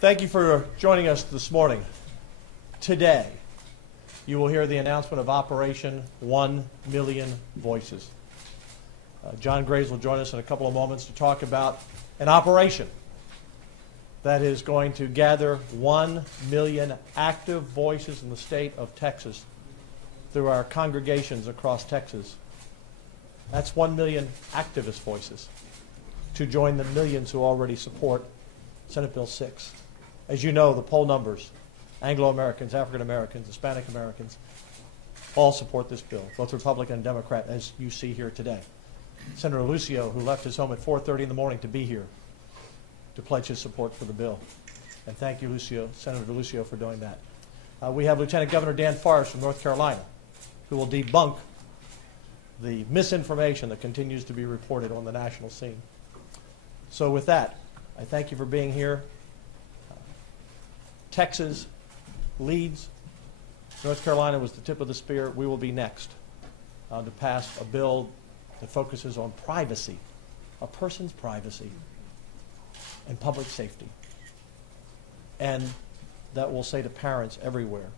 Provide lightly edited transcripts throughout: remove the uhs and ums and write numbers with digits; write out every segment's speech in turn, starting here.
Thank you for joining us this morning. Today, you will hear the announcement of Operation 1 Million Voices. John Graves will join us in a couple of moments to talk about an operation that is going to gather 1 million active voices in the state of Texas through our congregations across Texas. That's 1 million activist voices to join the millions who already support Senate Bill 6. As you know, the poll numbers, Anglo-Americans, African-Americans, Hispanic Americans, all support this bill, both Republican and Democrat, as you see here today. Senator Lucio, who left his home at 4:30 in the morning to be here to pledge his support for the bill. And thank you, Lucio, Senator Lucio, for doing that. We have Lieutenant Governor Dan Forest from North Carolina, who will debunk the misinformation that continues to be reported on the national scene. So with that, I thank you for being here. Texas leads. North Carolina was the tip of the spear. We will be next to pass a bill that focuses on privacy, a person's privacy, and public safety. And that will say to parents everywhere,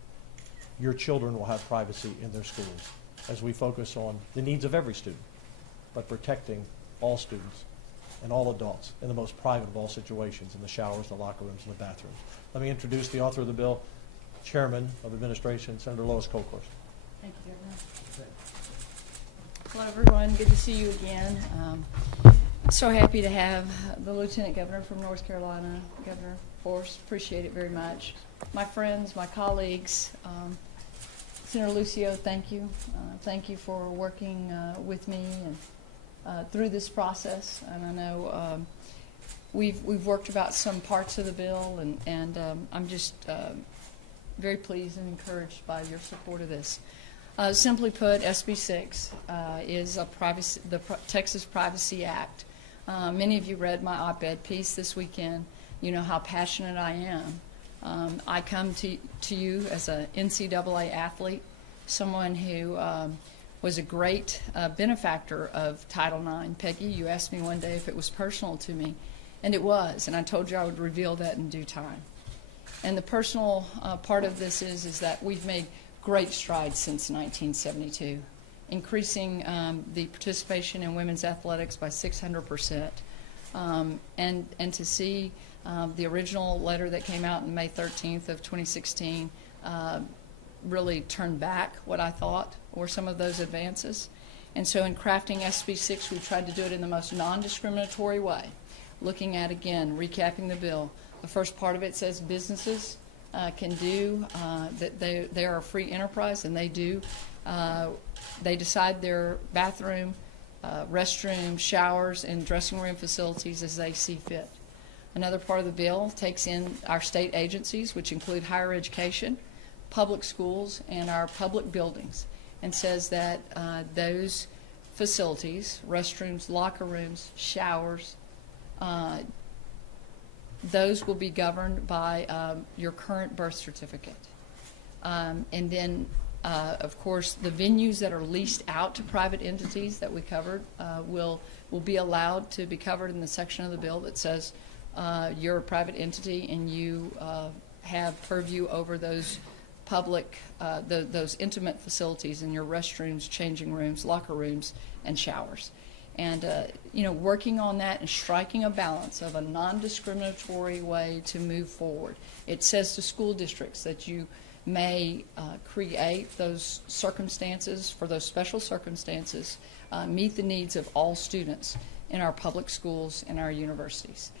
your children will have privacy in their schools as we focus on the needs of every student, but protecting all students and all adults in the most private of all situations, in the showers, the locker rooms, and the bathrooms. Let me introduce the author of the bill, Chairman of Administration, Senator Lois Kolkhorst. Thank you, Governor. Hello, everyone. Good to see you again. So happy to have the Lieutenant Governor from North Carolina, Governor Forest. Appreciate it very much. My friends, my colleagues, Senator Lucio, thank you. Thank you for working with me and through this process. And I know we've worked about some parts of the bill, and I'm just very pleased and encouraged by your support of this. Simply put, SB 6 is the Texas Privacy Act. Many of you read my op-ed piece this weekend. You know how passionate I am. I come to you as an NCAA athlete, someone who was a great benefactor of Title IX. Peggy, you asked me one day if it was personal to me, and it was, and I told you I would reveal that in due time. And the personal part of this is that we've made great strides since 1972, increasing the participation in women's athletics by 600%. And to see the original letter that came out on May 13th of 2016 really turn back what I thought were some of those advances. And so in crafting SB 6, we tried to do it in the most non-discriminatory way, looking at, again, recapping the bill. The first part of it says businesses can do, that they are a free enterprise, and they do. They decide their bathroom, restroom, showers, and dressing room facilities as they see fit. Another part of the bill takes in our state agencies, which include higher education, public schools, and our public buildings, and says that those facilities, restrooms, locker rooms, showers, those will be governed by your current birth certificate. And then, of course, the venues that are leased out to private entities that we covered will be allowed to be covered in the section of the bill that says you're a private entity and you have purview over those public, those intimate facilities in your restrooms, changing rooms, locker rooms, and showers. And, you know, working on that and striking a balance of a non-discriminatory way to move forward. It says to school districts that you may create those circumstances, for those special circumstances, meet the needs of all students in our public schools and our universities.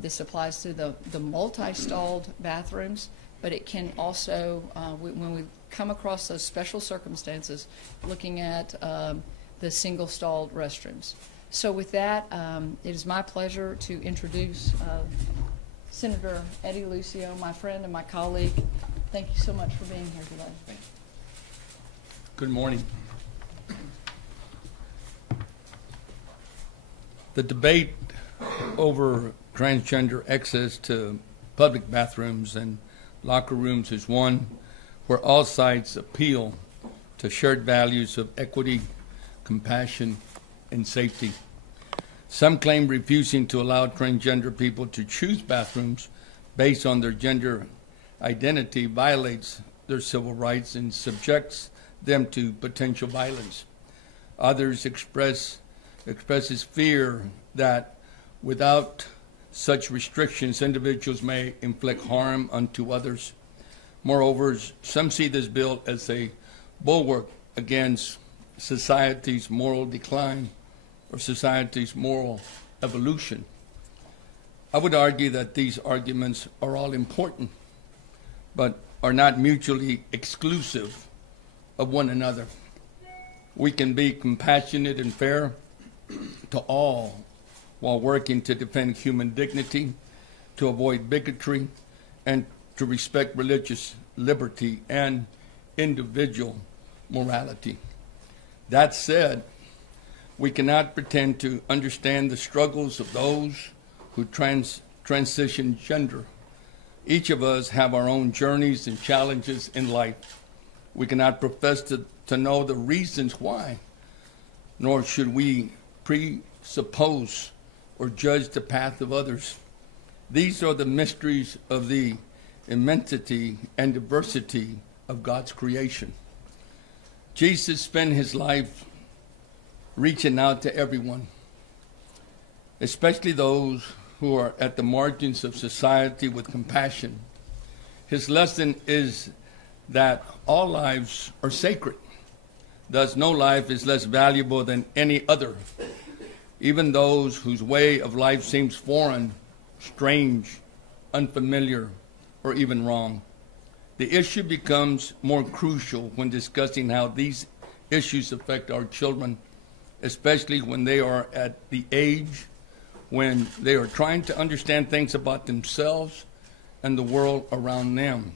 This applies to the multi-stalled bathrooms, but it can also, when we come across those special circumstances, looking at the single-stalled restrooms. So with that, it is my pleasure to introduce Senator Eddie Lucio, my friend and my colleague. Thank you so much for being here today. Good morning. The debate over transgender access to public bathrooms and locker rooms is one where all sides appeal to shared values of equity, compassion, and safety. Some claim refusing to allow transgender people to choose bathrooms based on their gender identity violates their civil rights and subjects them to potential violence. Others expresses fear that without such restrictions, individuals may inflict harm unto others. Moreover, some see this bill as a bulwark against society's moral decline or society's moral evolution. I would argue that these arguments are all important, but are not mutually exclusive of one another. We can be compassionate and fair to all while working to defend human dignity, to avoid bigotry, and to respect religious liberty and individual morality. That said, we cannot pretend to understand the struggles of those who transition gender. Each of us have our own journeys and challenges in life. We cannot profess to know the reasons why, nor should we presuppose or judge the path of others. These are the mysteries of the immensity and diversity of God's creation. Jesus spent his life reaching out to everyone, especially those who are at the margins of society, with compassion. His lesson is that all lives are sacred. Thus, no life is less valuable than any other, even those whose way of life seems foreign, strange, unfamiliar, or even wrong. The issue becomes more crucial when discussing how these issues affect our children, especially when they are at the age when they are trying to understand things about themselves and the world around them.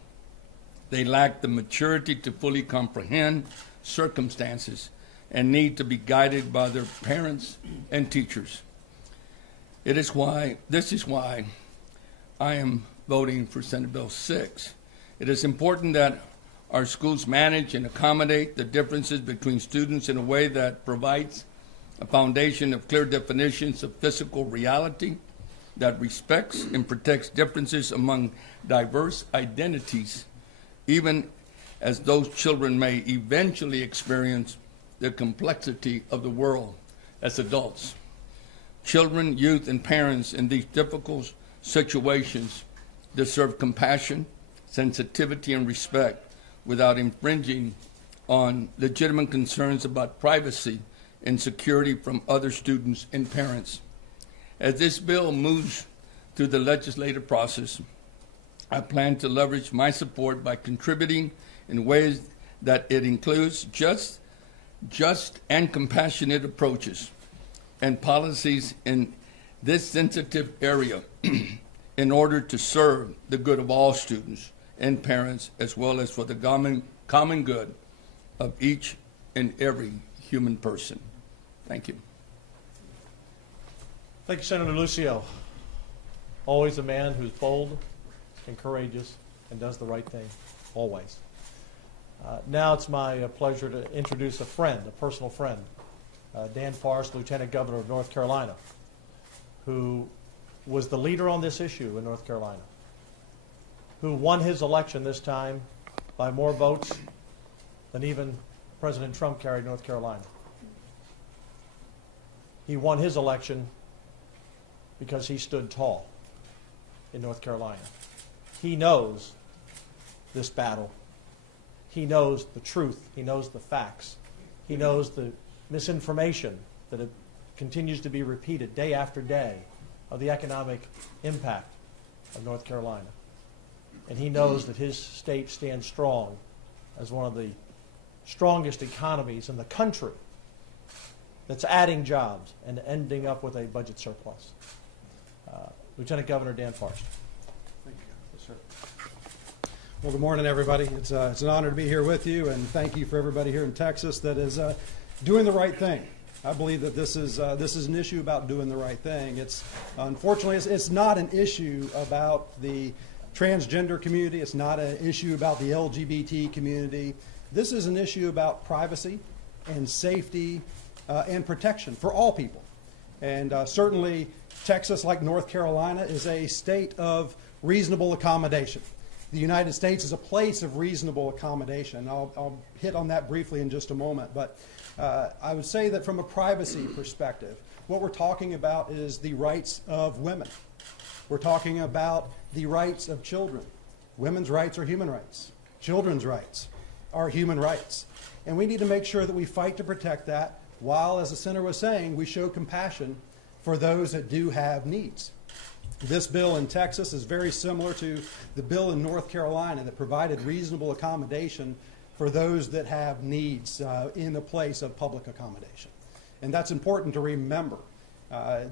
They lack the maturity to fully comprehend circumstances and need to be guided by their parents and teachers. This is why I am voting for Senate Bill 6. It is important that our schools manage and accommodate the differences between students in a way that provides a foundation of clear definitions of physical reality, that respects and protects differences among diverse identities, even as those children may eventually experience the complexity of the world as adults. Children, youth, and parents in these difficult situations deserve compassion, sensitivity, and respect without infringing on legitimate concerns about privacy and security from other students and parents. As this bill moves through the legislative process, I plan to leverage my support by contributing in ways that it includes just and compassionate approaches and policies in this sensitive area in order to serve the good of all students and parents, as well as for the common good of each and every human person. Thank you. Thank you, Senator Lucio. Always a man who's bold and courageous and does the right thing, always. Now it's my pleasure to introduce a friend, a personal friend, Dan Forest, Lieutenant Governor of North Carolina, who was the leader on this issue in North Carolina, who won his election this time by more votes than even President Trump carried in North Carolina. He won his election because he stood tall in North Carolina. He knows this battle. He knows the truth. He knows the facts. He knows the misinformation that it continues to be repeated day after day of the economic impact of North Carolina. And he knows that his state stands strong as one of the strongest economies in the country that's adding jobs and ending up with a budget surplus. Lieutenant Governor Dan Forest. Thank you. Yes, sir. Well, good morning, everybody. It's an honor to be here with you, and thank you for everybody here in Texas that is doing the right thing. I believe that this is an issue about doing the right thing. Unfortunately, it's not an issue about the transgender community. It's not an issue about the LGBT community. This is an issue about privacy and safety and protection for all people. And certainly, Texas, like North Carolina, is a state of reasonable accommodation. The United States is a place of reasonable accommodation. I'll hit on that briefly in just a moment, but I would say that from a privacy perspective, what we're talking about is the rights of women. We're talking about the rights of children. Women's rights are human rights. Children's rights are human rights. And we need to make sure that we fight to protect that while, as the senator was saying, we show compassion for those that do have needs. This bill in Texas is very similar to the bill in North Carolina that provided reasonable accommodation for those that have needs in the place of public accommodation. And that's important to remember.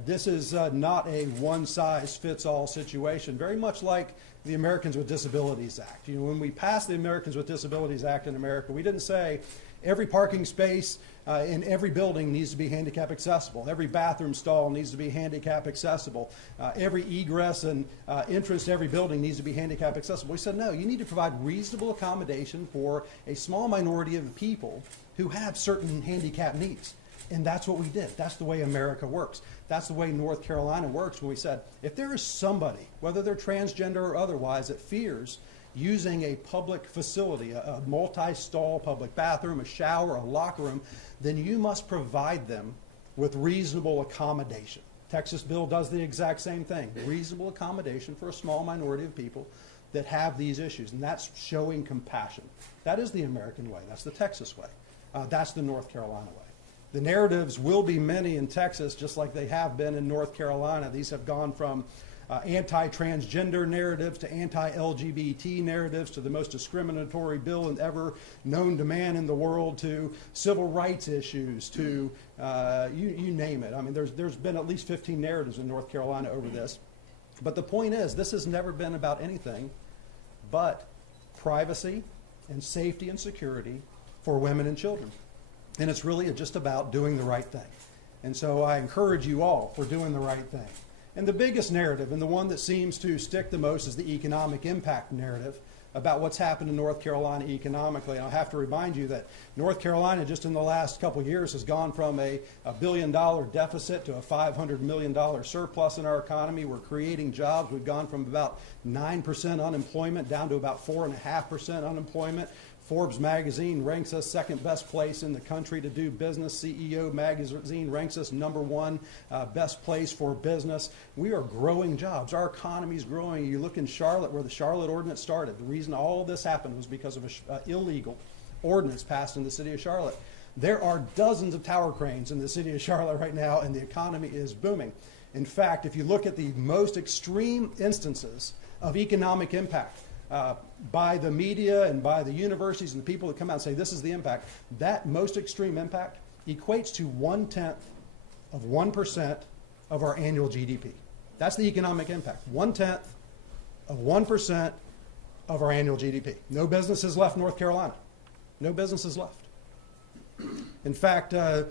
This is not a one-size-fits-all situation, very much like the Americans with Disabilities Act. You know, when we passed the Americans with Disabilities Act in America, we didn't say every parking space in every building needs to be handicap accessible. Every bathroom stall needs to be handicap accessible. Every egress and entrance to every building needs to be handicap accessible. We said, no, you need to provide reasonable accommodation for a small minority of people who have certain handicap needs. And that's what we did. That's the way America works. That's the way North Carolina works when we said, if there is somebody, whether they're transgender or otherwise, that fears using a public facility, a multi-stall public bathroom, a shower, a locker room, then you must provide them with reasonable accommodation. Texas bill does the exact same thing, reasonable accommodation for a small minority of people that have these issues, and that's showing compassion. That is the American way. That's the Texas way. That's the North Carolina way. The narratives will be many in Texas, just like they have been in North Carolina. These have gone from anti-transgender narratives to anti-LGBT narratives to the most discriminatory bill ever known to man in the world to civil rights issues to you name it. I mean, there's been at least 15 narratives in North Carolina over this. But the point is, this has never been about anything but privacy and safety and security for women and children. And it's really just about doing the right thing. And so I encourage you all for doing the right thing. And the biggest narrative, and the one that seems to stick the most, is the economic impact narrative about what's happened in North Carolina economically. And I'll have to remind you that North Carolina, just in the last couple of years, has gone from a $1 billion deficit to a $500 million surplus in our economy. We're creating jobs. We've gone from about 9% unemployment down to about 4.5% unemployment. Forbes magazine ranks us second best place in the country to do business. CEO magazine ranks us #1 best place for business. We are growing jobs. Our economy is growing. You look in Charlotte, where the Charlotte ordinance started. The reason all of this happened was because of an illegal ordinance passed in the city of Charlotte. There are dozens of tower cranes in the city of Charlotte right now, and the economy is booming. In fact, if you look at the most extreme instances of economic impact, by the media and by the universities and the people that come out and say this is the impact, that most extreme impact equates to 0.1% of our annual GDP. That's the economic impact, 0.1% of our annual GDP. No businesses left North Carolina. No businesses left. In fact, the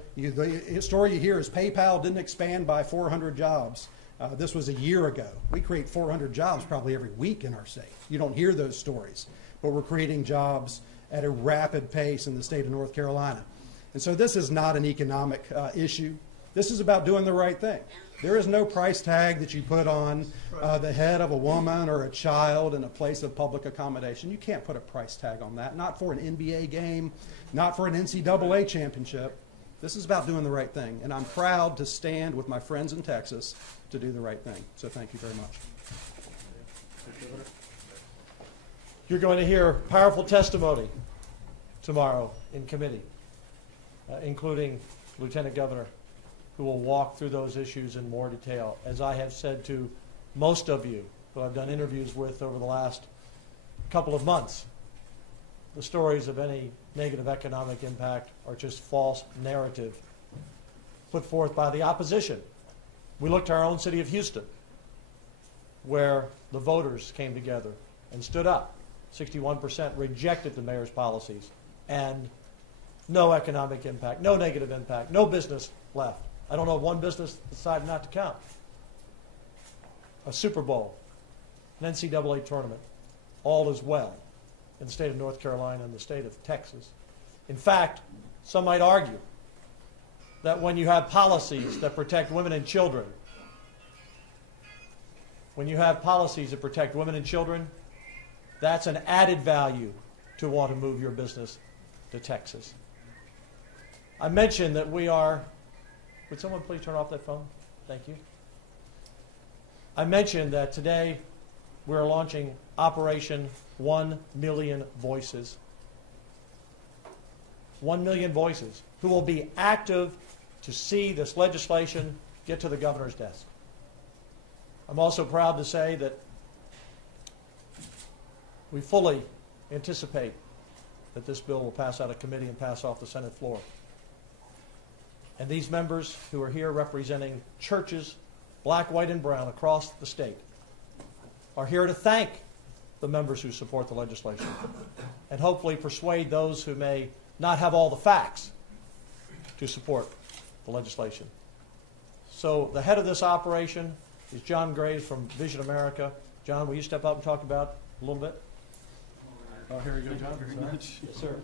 story you hear is PayPal didn't expand by 400 jobs. This was a year ago. We create 400 jobs probably every week in our state. You don't hear those stories, but we're creating jobs at a rapid pace in the state of North Carolina. And so this is not an economic issue. This is about doing the right thing. There is no price tag that you put on the head of a woman or a child in a place of public accommodation. You can't put a price tag on that, not for an NBA game, not for an NCAA championship. This is about doing the right thing, and I'm proud to stand with my friends in Texas to do the right thing. So thank you very much. You're going to hear powerful testimony tomorrow in committee, including Lieutenant Governor, who will walk through those issues in more detail. As I have said to most of you who I've done interviews with over the last couple of months, the stories of any negative economic impact are just false narrative put forth by the opposition. We look to our own city of Houston, where the voters came together and stood up. 61% rejected the mayor's policies, and no economic impact, no negative impact, no business left. I don't know if one business decided not to count. A Super Bowl, an NCAA tournament, all is well in the state of North Carolina and the state of Texas. In fact, some might argue that when you have policies that protect women and children, when you have policies that protect women and children, that's an added value to want to move your business to Texas. I mentioned that we are, would someone please turn off that phone? Thank you. I mentioned that today we're launching Operation 1 Million Voices. 1 million voices who will be active to see this legislation get to the governor's desk. I'm also proud to say that we fully anticipate that this bill will pass out of committee and pass off the Senate floor. And these members who are here representing churches, black, white, and brown across the state, are here to thank the members who support the legislation and hopefully persuade those who may not have all the facts to support the legislation. So the head of this operation is John Graves from Vision America. John, will you step up and talk about a little bit? Oh, here we go, John. Thank you very much. Yes, sir.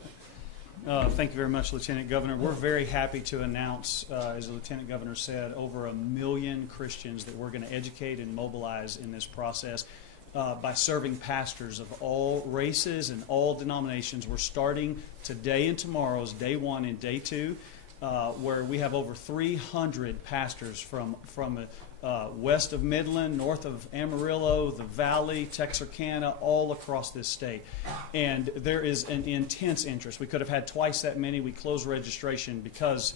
Thank you very much, Lieutenant Governor. We're very happy to announce, as the Lieutenant Governor said, over 1 million Christians that we're going to educate and mobilize in this process by serving pastors of all races and all denominations. We're starting today and tomorrow as day one and day two, where we have over 300 pastors from west of Midland, north of Amarillo, the Valley, Texarkana, all across this state. And there is an intense interest. We could have had twice that many. We closed registration because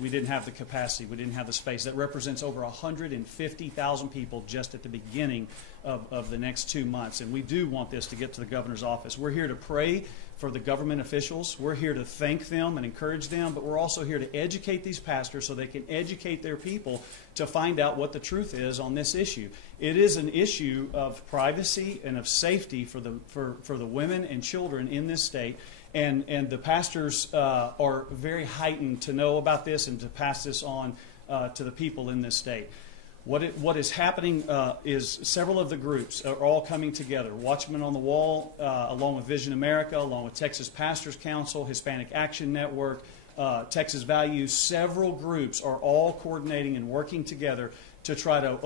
we didn't have the capacity. We didn't have the space. That represents over 150,000 people just at the beginning of the next 2 months. And we do want this to get to the governor's office. We're here to pray for the government officials. We're here to thank them and encourage them, but we're also here to educate these pastors so they can educate their people to find out what the truth is on this issue. It is an issue of privacy and of safety for the women and children in this state. And the pastors are very heightened to know about this and to pass this on to the people in this state. What is happening is several of the groups are all coming together. Watchmen on the Wall, along with Vision America, along with Texas Pastors Council, Hispanic Action Network, Texas Values, several groups are all coordinating and working together to try to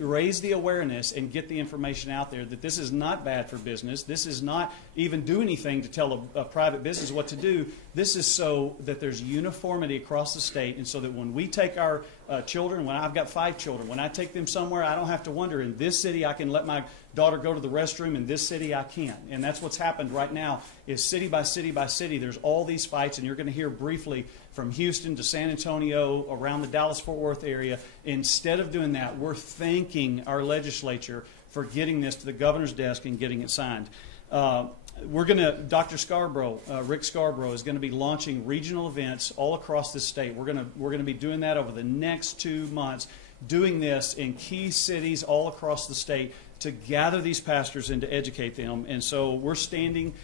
raise the awareness and get the information out there that this is not bad for business. This is not even do anything to tell a private business what to do. This is so that there's uniformity across the state, and so that when we take our children, when I've got 5 children, when I take them somewhere, I don't have to wonder, in this city I can let my daughter go to the restroom, in this city I can't. And that's what's happened right now, is city by city by city, there's all these fights, and you're going to hear briefly from Houston to San Antonio, around the Dallas-Fort Worth area. Instead of doing that, we're thanking our legislature for getting this to the governor's desk and getting it signed. Dr. Scarborough, Rick Scarborough, is going to be launching regional events all across the state. We're going to be doing that over the next 2 months, doing this in key cities all across the state to gather these pastors and to educate them. And so we're standing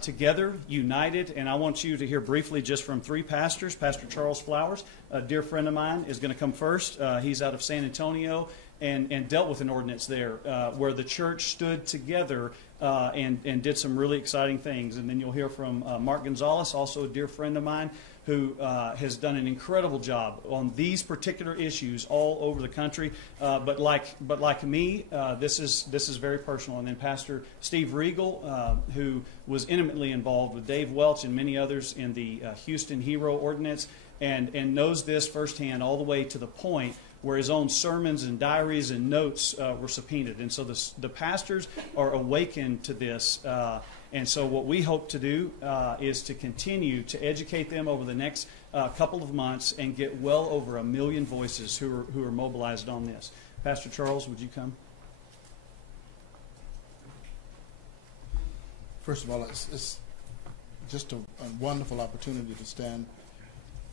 together, united, and I want you to hear briefly just from 3 pastors. Pastor Charles Flowers, a dear friend of mine, is going to come first. He's out of San Antonio and dealt with an ordinance there where the church stood together and did some really exciting things. And then you'll hear from Mark Gonzalez, also a dear friend of mine, who has done an incredible job on these particular issues all over the country. But like me, this is very personal. And then Pastor Steve Regal, who was intimately involved with Dave Welch and many others in the Houston Hero Ordinance, and knows this firsthand all the way to the point where his own sermons and diaries and notes were subpoenaed. And so the pastors are awakened to this. And so what we hope to do is to continue to educate them over the next couple of months and get well over 1 million voices who are mobilized on this. Pastor Charles, would you come? First of all, it's just a wonderful opportunity to stand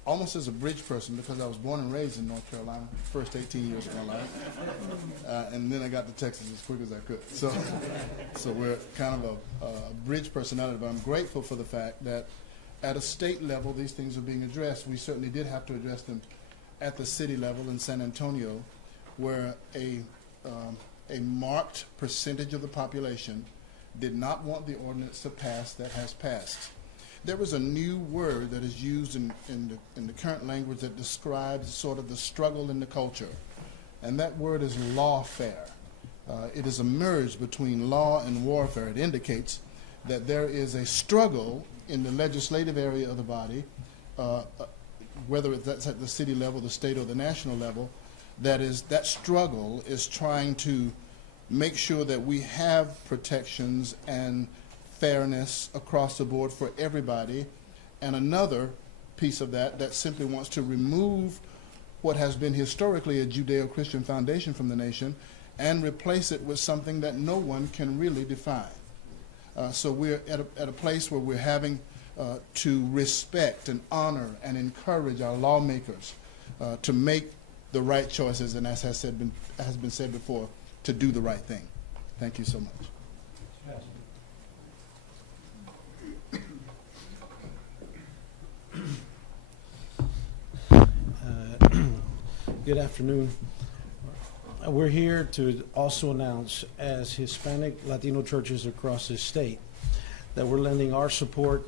almost as a bridge person, because I was born and raised in North Carolina, first 18 years of my life, and then I got to Texas as quick as I could. So we're kind of a bridge personality, but I'm grateful for the fact that at a state level these things are being addressed. We certainly did have to address them at the city level in San Antonio, where a marked percentage of the population did not want the ordinance to pass that has passed. There was a new word that is used in the current language that describes sort of the struggle in the culture. and that word is lawfare. It is a merge between law and warfare. It indicates that there is a struggle in the legislative area of the body, whether that's at the city level, the state, or the national level, that struggle is trying to make sure that we have protections and fairness across the board for everybody. And another piece of that simply wants to remove what has been historically a Judeo-Christian foundation from the nation and replace it with something that no one can really define. So we're at a place where we're having to respect and honor and encourage our lawmakers to make the right choices, and as has been said before, to do the right thing. Thank you so much. Good afternoon. We're here to also announce, as Hispanic Latino churches across this state, that we're lending our support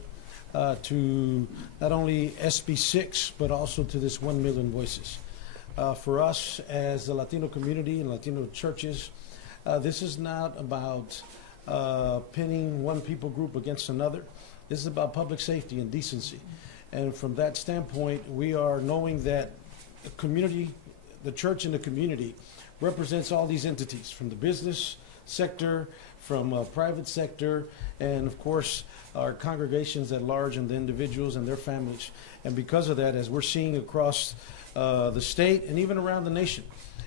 to not only SB 6, but also to this 1 million voices. For us, as the Latino community and Latino churches, this is not about pinning one people group against another. This is about public safety and decency. And from that standpoint, we are knowing that the community, the church and the community, represents all these entities, from the business sector, from private sector, and of course our congregations at large and the individuals and their families. And because of that, as we're seeing across the state and even around the nation,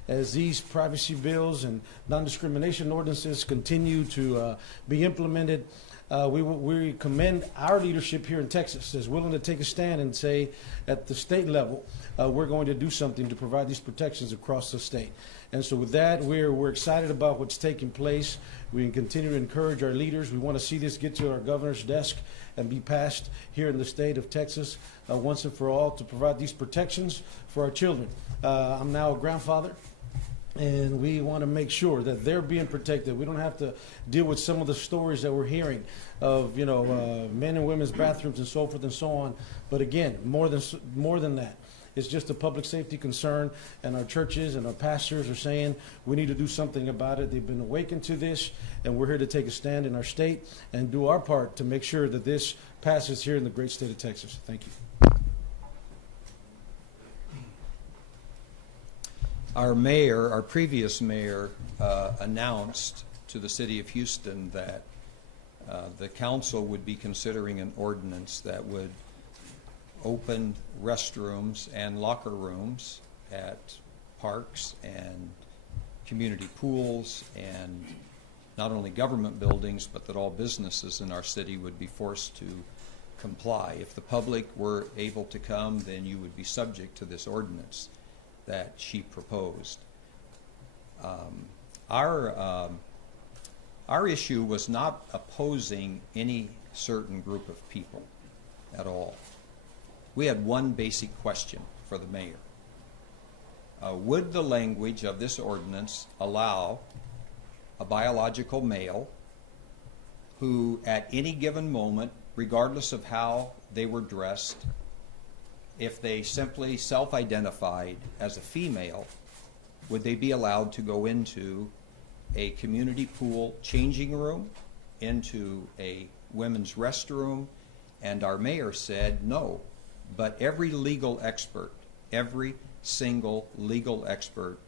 as these privacy bills and non-discrimination ordinances continue to be implemented, we commend our leadership here in Texas as willing to take a stand and say at the state level, we're going to do something to provide these protections across the state. And so with that, we're excited about what's taking place. We can continue to encourage our leaders. We want to see this get to our governor's desk and be passed here in the state of Texas once and for all to provide these protections for our children. I'm now a grandfather, and we want to make sure that they're being protected. We don't have to deal with some of the stories that we're hearing of, men and women's bathrooms and so forth and so on. But again, more than that, it's just a public safety concern, and our churches and our pastors are saying we need to do something about it. They've been awakened to this, and we're here to take a stand in our state and do our part to make sure that this passes here in the great state of Texas. Thank you. Our previous mayor, announced to the city of Houston that the council would be considering an ordinance that would open restrooms and locker rooms at parks and community pools, and not only government buildings, but that all businesses in our city would be forced to comply. If the public were able to come, then you would be subject to this ordinance that she proposed. Our issue was not opposing any certain group of people at all. We had one basic question for the mayor. Would the language of this ordinance allow a biological male who at any given moment, regardless of how they were dressed, if they simply self-identified as a female, would they be allowed to go into a community pool changing room, into a women's restroom? And our mayor said no. But every legal expert, every single legal expert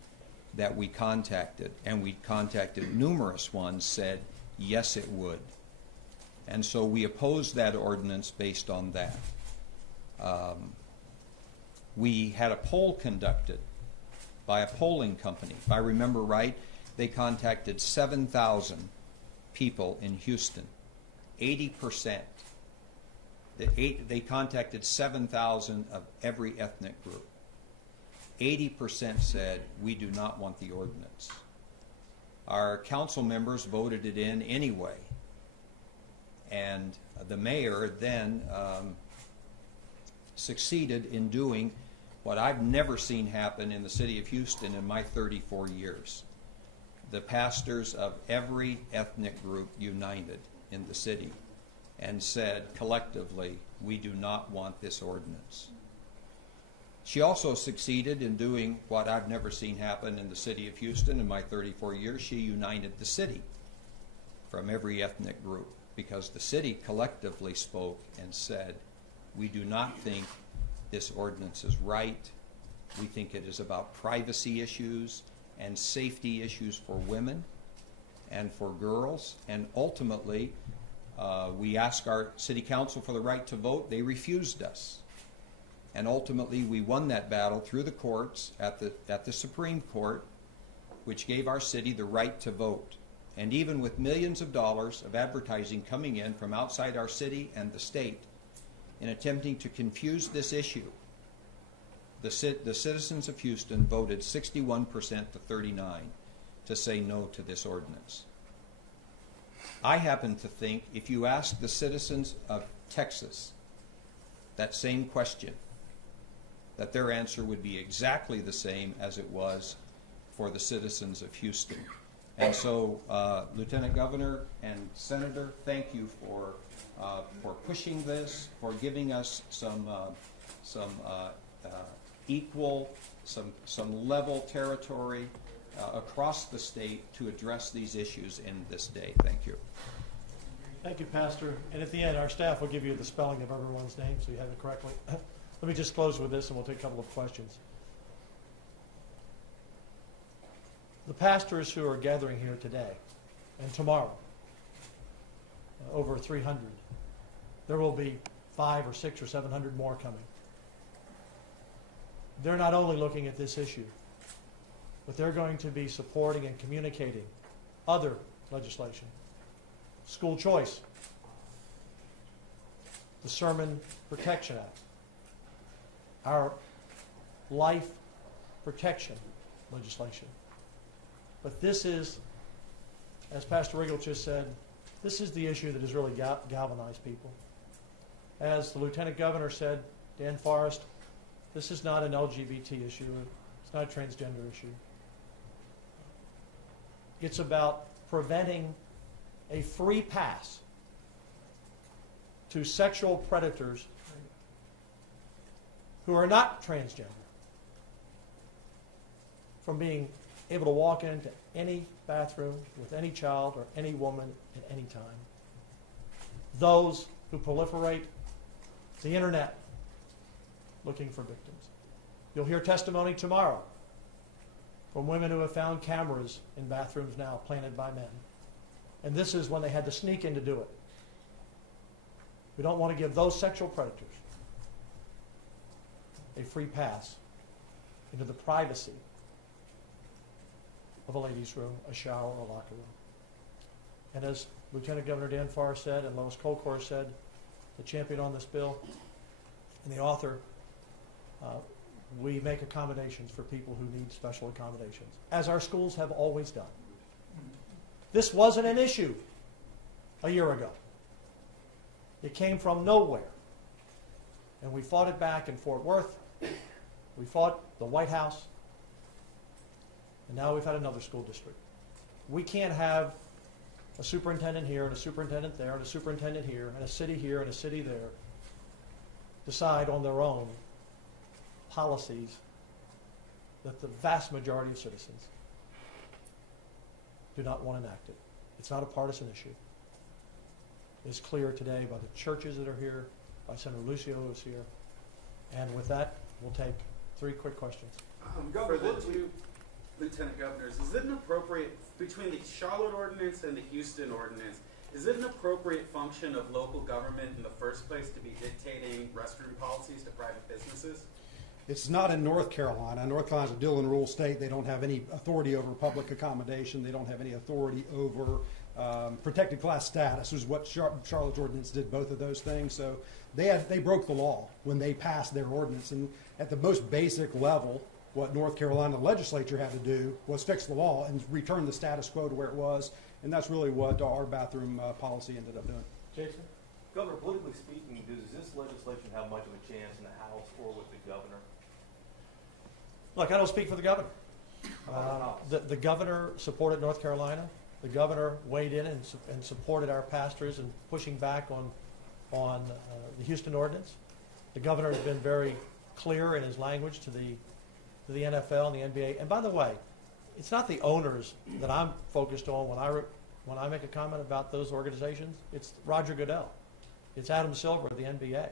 that we contacted, and we contacted numerous ones, said yes, it would. And so we opposed that ordinance based on that. We had a poll conducted by a polling company. If I remember right, they contacted 7,000 people in Houston. 80%. They contacted 7,000 of every ethnic group. 80% said, we do not want the ordinance. Our council members voted it in anyway. And the mayor then succeeded in doing what I've never seen happen in the city of Houston in my 34 years. The pastors of every ethnic group united in the city and said collectively, we do not want this ordinance. She also succeeded in doing what I've never seen happen in the city of Houston in my 34 years. She united the city from every ethnic group because the city collectively spoke and said, we do not think this ordinance is right. We think it is about privacy issues and safety issues for women and for girls. And ultimately, we asked our city council for the right to vote. They refused us. And ultimately, we won that battle through the courts at the Supreme Court, which gave our city the right to vote. And even with millions of dollars of advertising coming in from outside our city and the state in attempting to confuse this issue, the citizens of Houston voted 61% to 39% to say no to this ordinance. I happen to think if you ask the citizens of Texas that same question, that their answer would be exactly the same as it was for the citizens of Houston. And so, Lieutenant Governor and Senator, thank you for pushing this, for giving us some equal, some level territory across the state to address these issues in this day. Thank you. Thank you, Pastor. And at the end, our staff will give you the spelling of everyone's name so you have it correctly. Let me just close with this and we'll take a couple of questions. The pastors who are gathering here today and tomorrow, over 300, there will be 500 or 600 or 700 more coming. They're not only looking at this issue, but they're going to be supporting and communicating other legislation. School choice, the Sermon Protection Act, our life protection legislation. But this is, as Pastor Riggle just said, this is the issue that has really galvanized people. As the Lieutenant Governor said, Dan Forrest, this is not an LGBT issue. It's not a transgender issue. It's about preventing a free pass to sexual predators who are not transgender from being able to walk into any bathroom with any child or any woman at any time. Those who proliferate the internet looking for victims. You'll hear testimony tomorrow from women who have found cameras in bathrooms now planted by men. And this is when they had to sneak in to do it. We don't want to give those sexual predators a free pass into the privacy of a ladies' room, a shower, or a locker room. And as Lieutenant Governor Dan Forrest said, and Lois Colcor said, the champion on this bill, and the author, we make accommodations for people who need special accommodations, as our schools have always done. This wasn't an issue a year ago. It came from nowhere. And we fought it back in Fort Worth. We fought the White House. And now we've had another school district. We can't have a superintendent here and a superintendent there and a superintendent here and a city here and a city there decide on their own policies that the vast majority of citizens do not want enacted. It's not a partisan issue. It's clear today by the churches that are here, by Senator Lucio who is here. And with that, we'll take 3 quick questions. For the 2 lieutenant governors, is it an appropriate, between the Charlotte ordinance and the Houston ordinance, is it an appropriate function of local government in the first place to be dictating restroom policies to private businesses? It's not in North Carolina. North Carolina's a Dillon Rule state. They don't have any authority over public accommodation. They don't have any authority over protected class status, which is what Charlotte's ordinance did, both of those things. So they broke the law when they passed their ordinance. And at the most basic level, what North Carolina legislature had to do was fix the law and return the status quo to where it was. And that's really what our bathroom policy ended up doing. Jason? Governor, politically speaking, does this legislation have much of a chance in the House or with the governor? Look, I don't speak for the governor. The governor supported North Carolina. The governor weighed in and supported our pastors in pushing back on the Houston ordinance. The governor has been very clear in his language to the NFL and the NBA. And by the way, it's not the owners that I'm focused on when I make a comment about those organizations. It's Roger Goodell. It's Adam Silver of the NBA.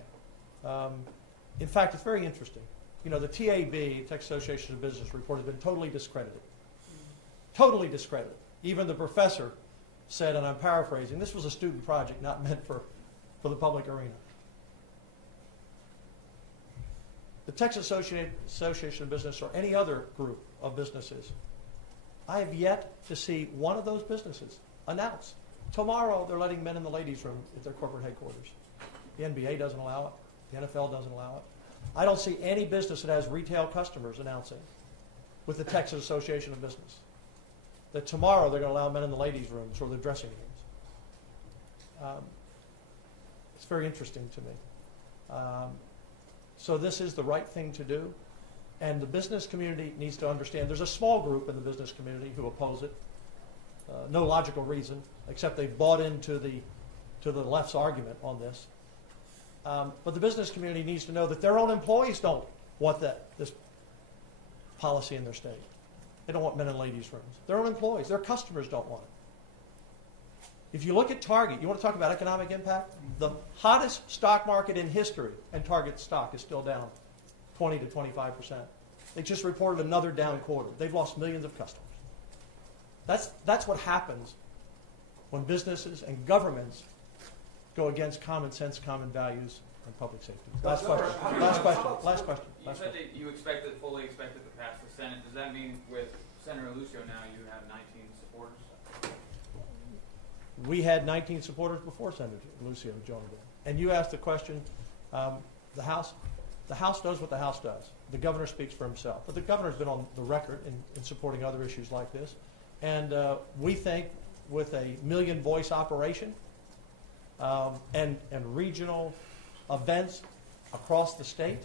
In fact, it's very interesting. You know, the TAB, Texas Association of Business report, has been totally discredited. Totally discredited. Even the professor said, and I'm paraphrasing, this was a student project not meant for the public arena. The Texas Association of Business or any other group of businesses, I have yet to see one of those businesses announce. Tomorrow they're letting men in the ladies' room at their corporate headquarters. The NBA doesn't allow it. The NFL doesn't allow it. I don't see any business that has retail customers announcing with the Texas Association of Business that tomorrow they're going to allow men in the ladies' rooms or the dressing rooms. It's very interesting to me. So this is the right thing to do, and the business community needs to understand. There's a small group in the business community who oppose it. No logical reason, except they've bought into the left's argument on this. But the business community needs to know that their own employees don't want this policy in their state. They don't want men in ladies' rooms. Their own employees, their customers don't want it. If you look at Target, you want to talk about economic impact? The hottest stock market in history, and Target stock is still down 20 to 25%. They just reported another down quarter. They've lost millions of customers. That's what happens when businesses and governments go against common sense, common values, and public safety. Last question. You said that you fully expected to pass the Senate. Does that mean with Senator Lucio now you have 19 supporters? We had 19 supporters before Senator Lucio joined in. And you asked the question, the House does what the House does. The governor speaks for himself. But the governor's been on the record in supporting other issues like this. And we think with a million-voice operation and regional events across the state,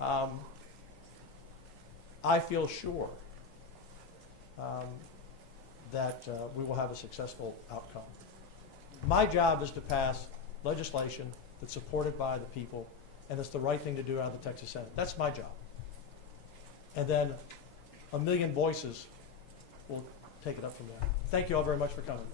I feel sure that we will have a successful outcome. My job is to pass legislation that's supported by the people and that's the right thing to do out of the Texas Senate. That's my job. And then a million voices will take it up from there. Thank you all very much for coming.